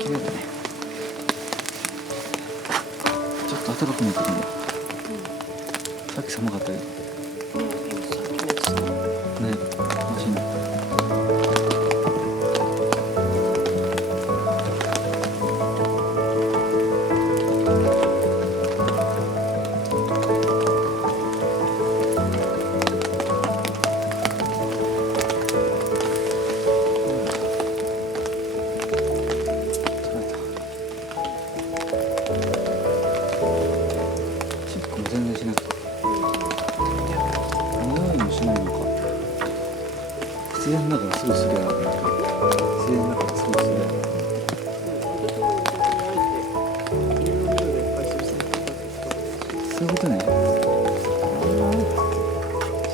綺麗だね。ちょっと暖かくなってくるね。さっき寒かったけど。ね、マシになった。全然しなくて、匂いもしないのか。自然だからすぐすりゃ、自然だからすぐすりゃ。そういうことね。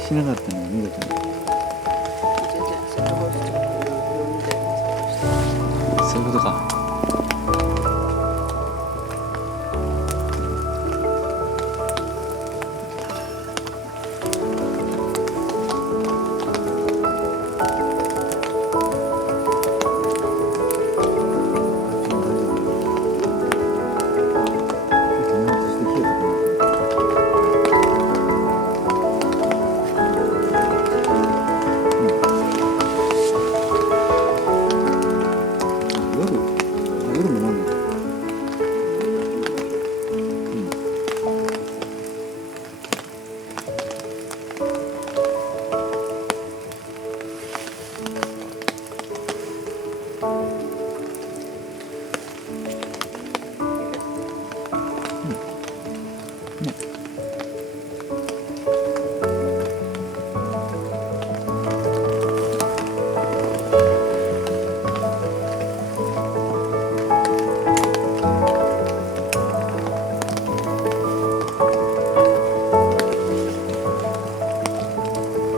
しなかったの見事に。そういうことか。夜も飲む。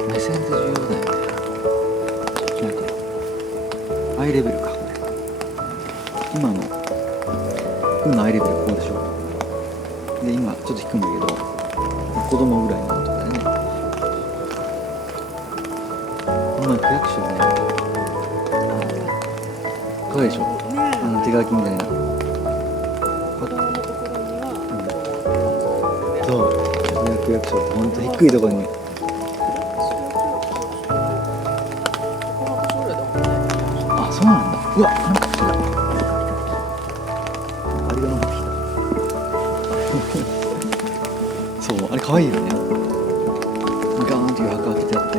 目線って重要だよね。なんかアイレベルか、これ。今のアイレベルここでしょ。で今ちょっと低いんだけど、子供ぐらいのことだよね。今区役所ね、かわいいでしょ、手書きみたいな。そう、区役所ってほんと低いところに。あ、そうなんだ。うわ、なんか来た。あれがなんか来た。そう、あれ可愛いよね。ガーンっていう墓開けてあって。